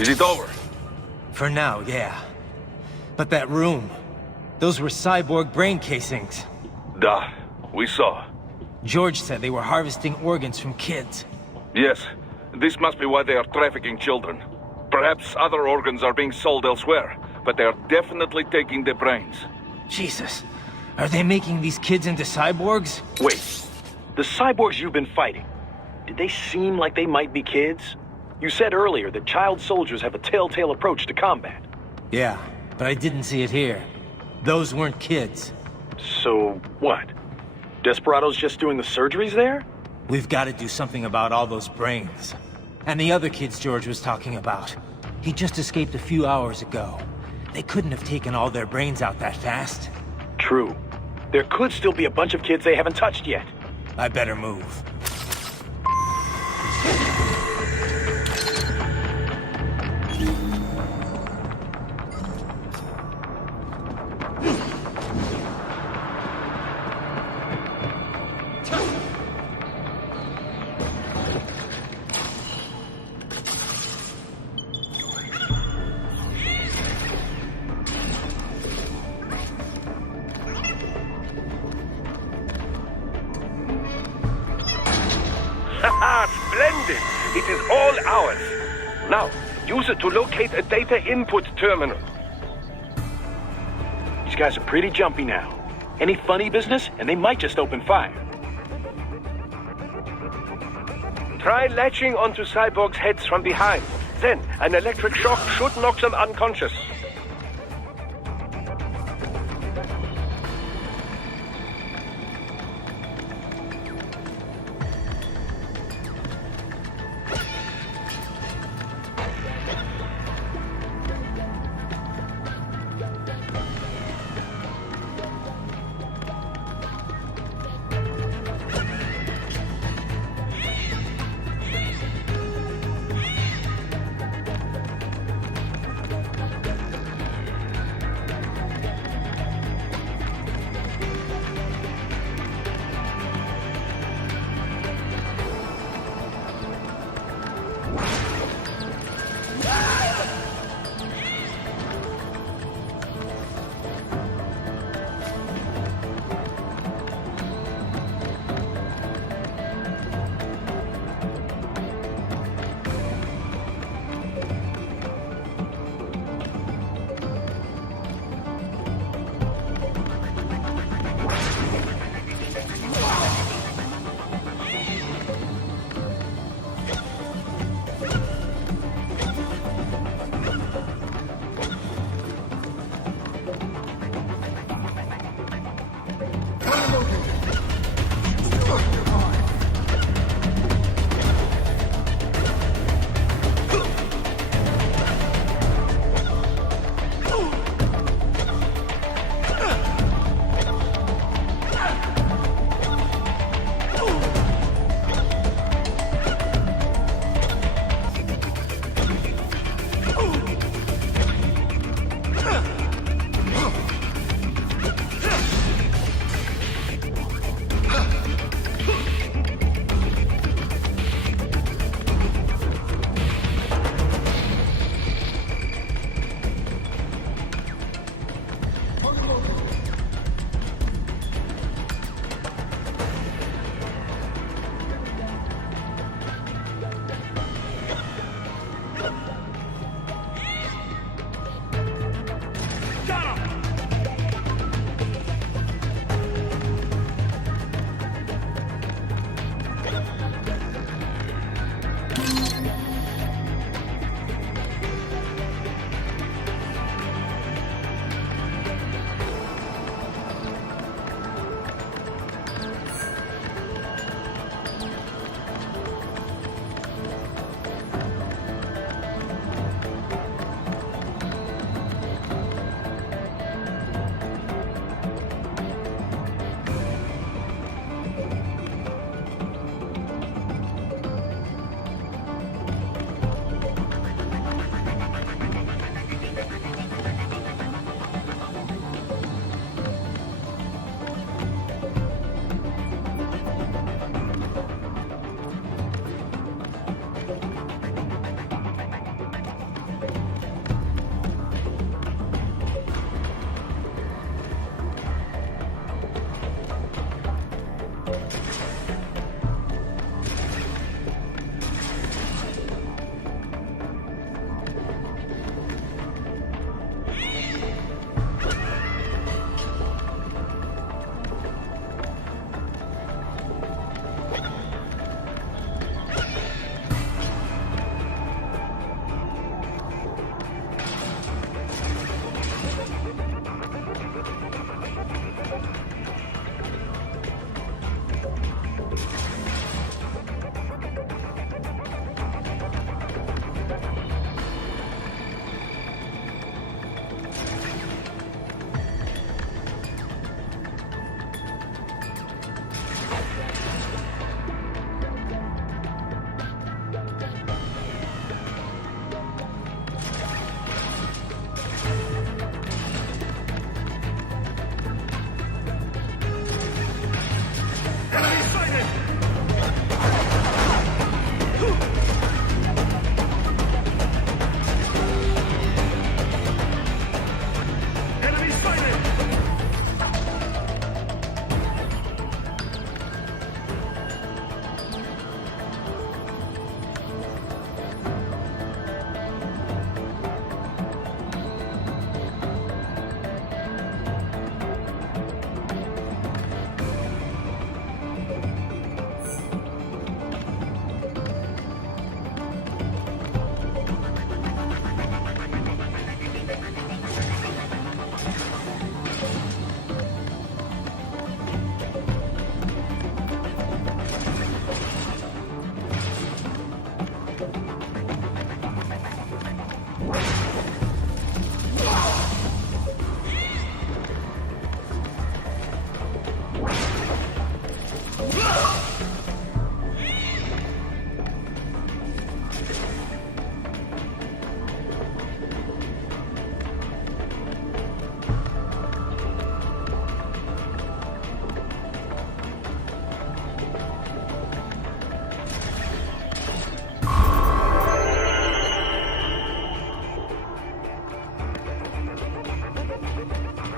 Is it over? For now, yeah. But that room, those were cyborg brain casings. Duh. We saw. George said they were harvesting organs from kids. Yes. This must be why they are trafficking children. Perhaps other organs are being sold elsewhere, but they are definitely taking the brains. Jesus. Are they making these kids into cyborgs? Wait. The cyborgs you've been fighting, did they seem like they might be kids? You said earlier that child soldiers have a telltale approach to combat. Yeah, but I didn't see it here. Those weren't kids. So, what? Desperados just doing the surgeries there? We've got to do something about all those brains. And the other kids George was talking about. He just escaped a few hours ago. They couldn't have taken all their brains out that fast. True. There could still be a bunch of kids they haven't touched yet. I better move. Haha, splendid! It is all ours. Now, use it to locate a data input terminal. These guys are pretty jumpy now. Any funny business, and they might just open fire. Try latching onto cyborgs' heads from behind. Then, an electric shock should knock them unconscious.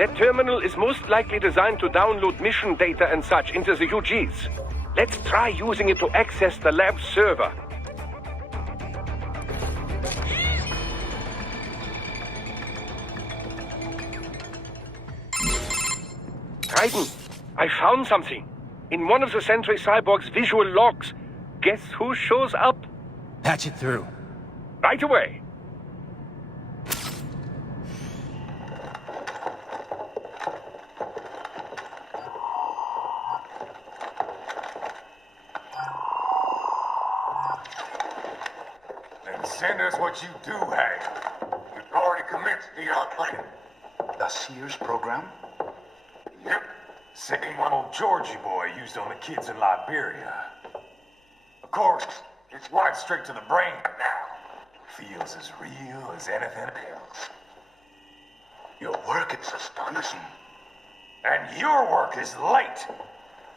That terminal is most likely designed to download mission data and such into the UGs. Let's try using it to access the lab server. Raiden, I found something. In one of the Sentry Cyborg's visual logs. Guess who shows up? Patch it through. Right away. Then send us what you do have. We've already commenced the plan. The Sears program? Yep. Same one old Georgie boy used on the kids in Liberia. Of course, it's right straight to the brain now. Feels as real as anything else. Your work is astonishing. And your work is late.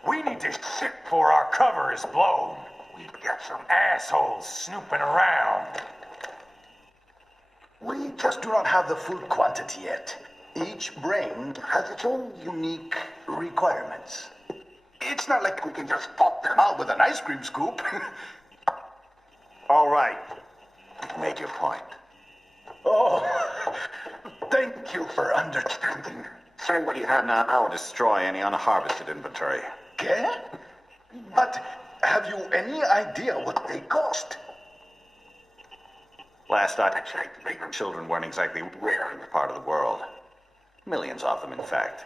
We need to sit before our cover is blown. We've got some assholes snooping around. We just do not have the full quantity yet. Each brain has its own unique requirements. It's not like we can just pop them out with an ice cream scoop. All right. You've made your point. Oh, thank you for understanding. Send what you have now, or destroy any unharvested inventory. Okay? But have you any idea what they cost? Last I checked, the children weren't exactly rare in the part of the world. Millions of them, in fact.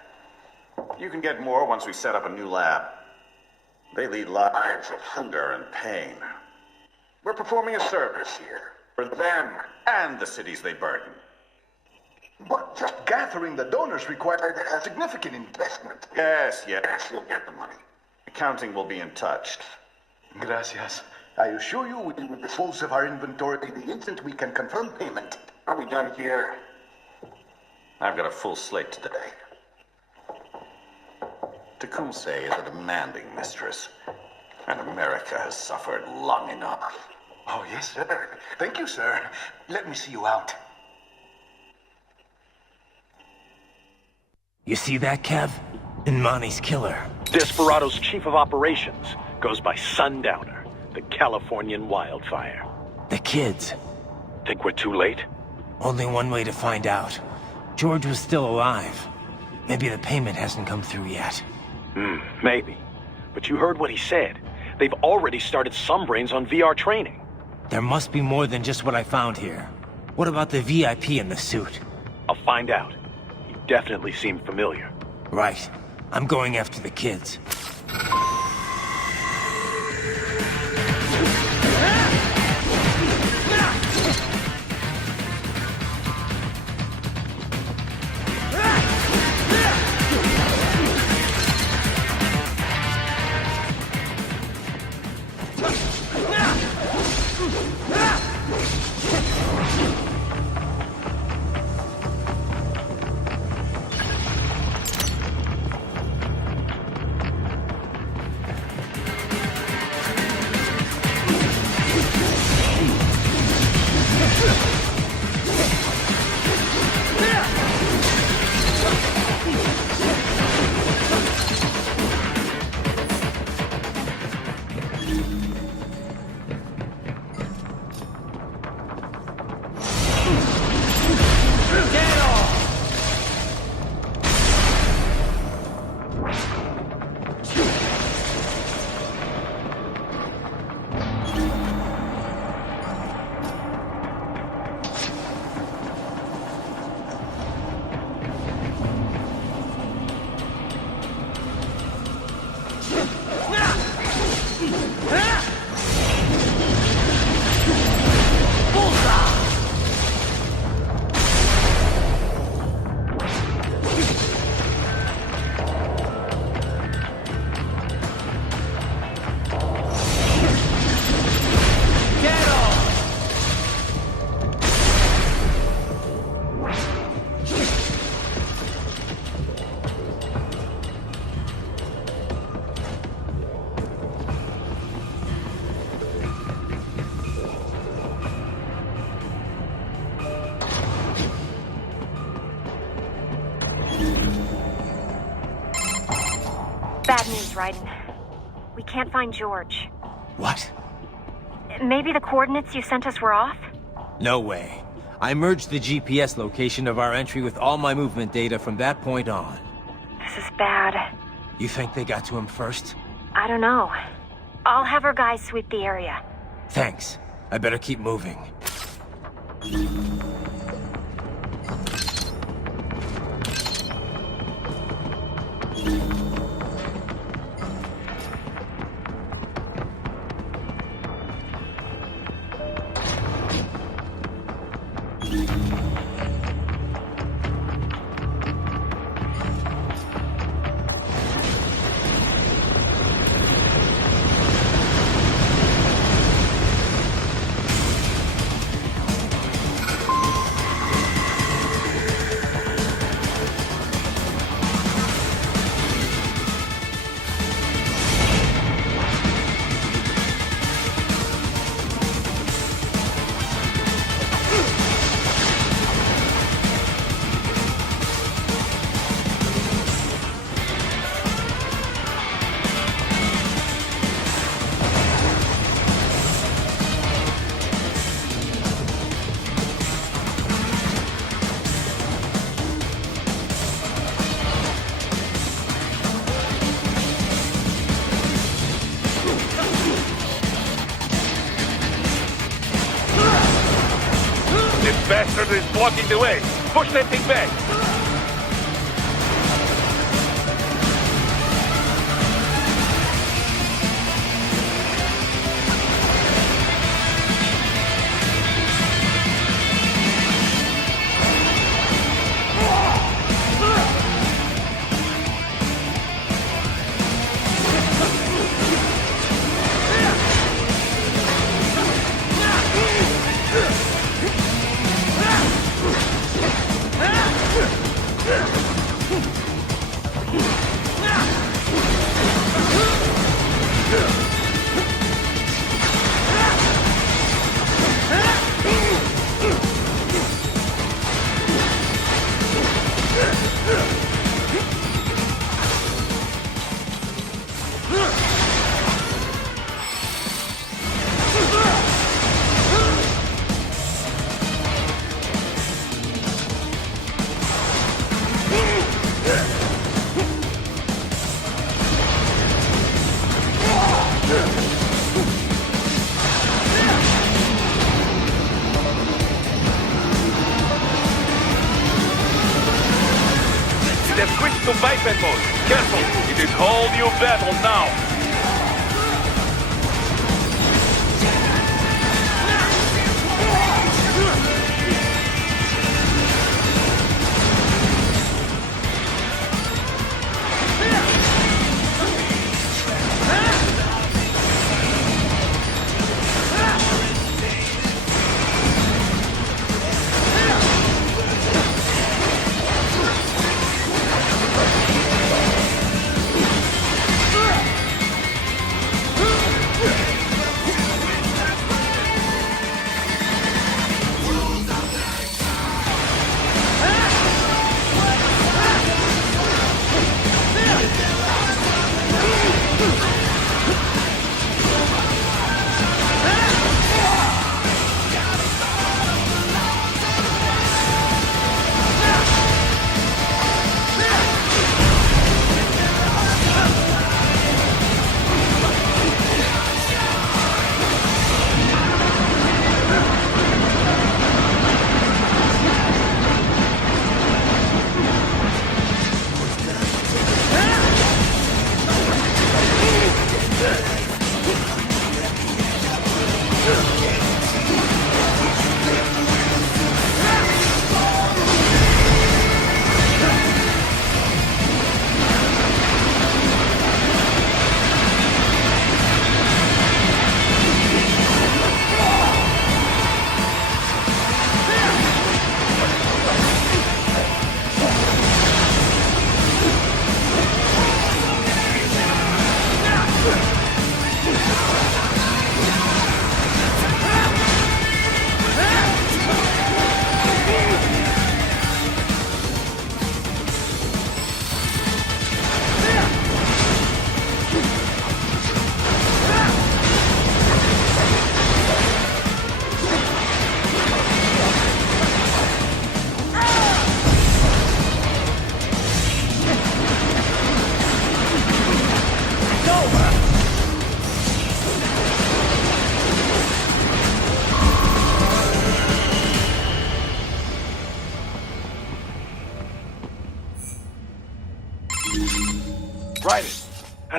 You can get more once we set up a new lab. They lead lives of hunger and pain. We're performing a service here. For them and the cities they burden. But just gathering the donors required a significant investment. Yes, you'll get the money. Accounting will be in touch. Gracias. I assure you we will dispose of our inventory the instant we can confirm payment. Are we done here? I've got a full slate today. Tecumseh is a demanding mistress, and America has suffered long enough. Oh, yes, sir. Thank you, sir. Let me see you out. You see that, Kev? Imani's killer. Desperado's chief of operations goes by Sundowner, the Californian wildfire. The kids. Think we're too late? Only one way to find out. George was still alive. Maybe the payment hasn't come through yet. Maybe. But you heard what he said. They've already started some brains on VR training. There must be more than just what I found here. What about the VIP in the suit? I'll find out. He definitely seemed familiar. Right. I'm going after the kids. Raiden. We can't find George. What? Maybe the coordinates you sent us were off? No way. I merged the GPS location of our entry with all my movement data from that point on. This is bad. You think they got to him first? I don't know. I'll have our guys sweep the area. Thanks. I better keep moving. Bastard is blocking the way. Push that thing back. They've switched to biped mode. Careful, it is whole new battle now.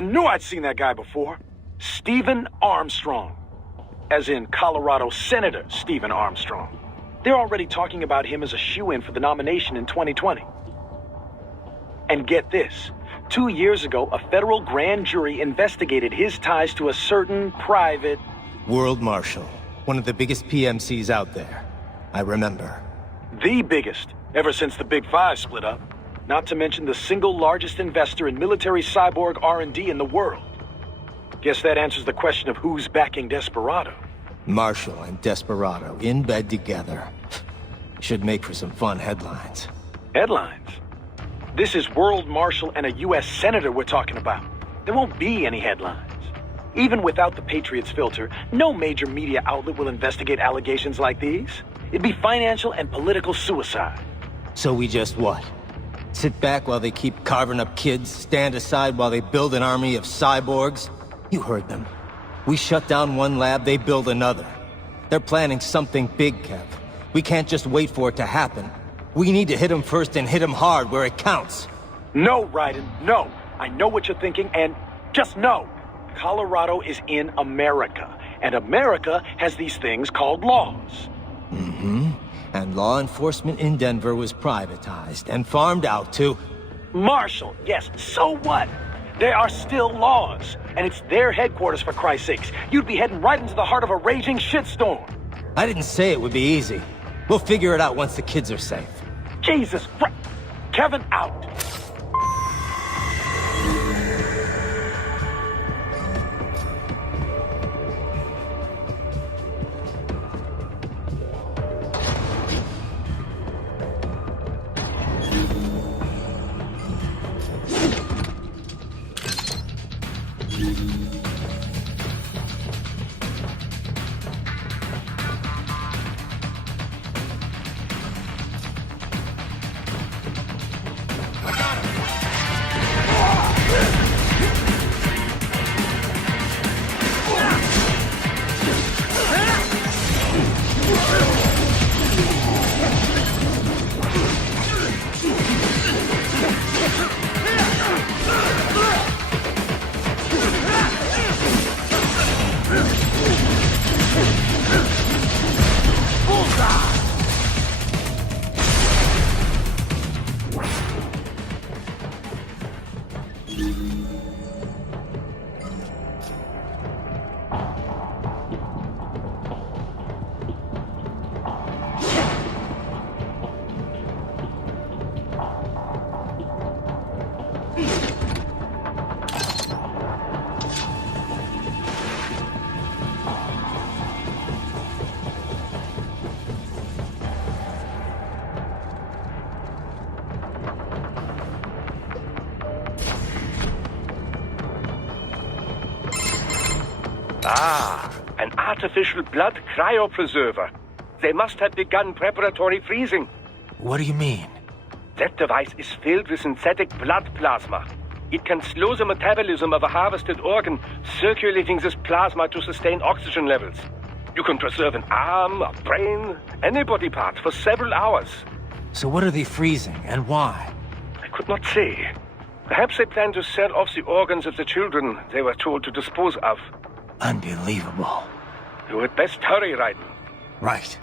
I knew I'd seen that guy before. Stephen Armstrong. As in Colorado Senator Stephen Armstrong. They're already talking about him as a shoo-in for the nomination in 2020. And get this. 2 years ago, a federal grand jury investigated his ties to a certain private... World Marshal. One of the biggest PMCs out there. I remember. The biggest, ever since the Big Five split up. Not to mention the single largest investor in military cyborg R&D in the world. Guess that answers the question of who's backing Desperado. Marshall and Desperado in bed together. Should make for some fun headlines. Headlines? This is World Marshal and a U.S. Senator we're talking about. There won't be any headlines. Even without the Patriots filter, no major media outlet will investigate allegations like these. It'd be financial and political suicide. So we just what? Sit back while they keep carving up kids, stand aside while they build an army of cyborgs? You heard them. We shut down one lab, they build another. They're planning something big, Kev. We can't just wait for it to happen. We need to hit them first and hit them hard where it counts. No, Raiden, no. I know what you're thinking, and just no. Colorado is in America, and America has these things called laws. Mm-hmm. And law enforcement in Denver was privatized and farmed out to... Marshall, yes, so what? There are still laws, and it's their headquarters, for Christ's sakes. You'd be heading right into the heart of a raging shitstorm. I didn't say it would be easy. We'll figure it out once the kids are safe. Jesus Christ. Kevin out. Ah, an artificial blood cryopreserver. They must have begun preparatory freezing. What do you mean? That device is filled with synthetic blood plasma. It can slow the metabolism of a harvested organ, circulating this plasma to sustain oxygen levels. You can preserve an arm, a brain, any body part for several hours. So what are they freezing, and why? I could not say. Perhaps they plan to sell off the organs of the children they were told to dispose of. Unbelievable. You had best hurry, Raiden. Right.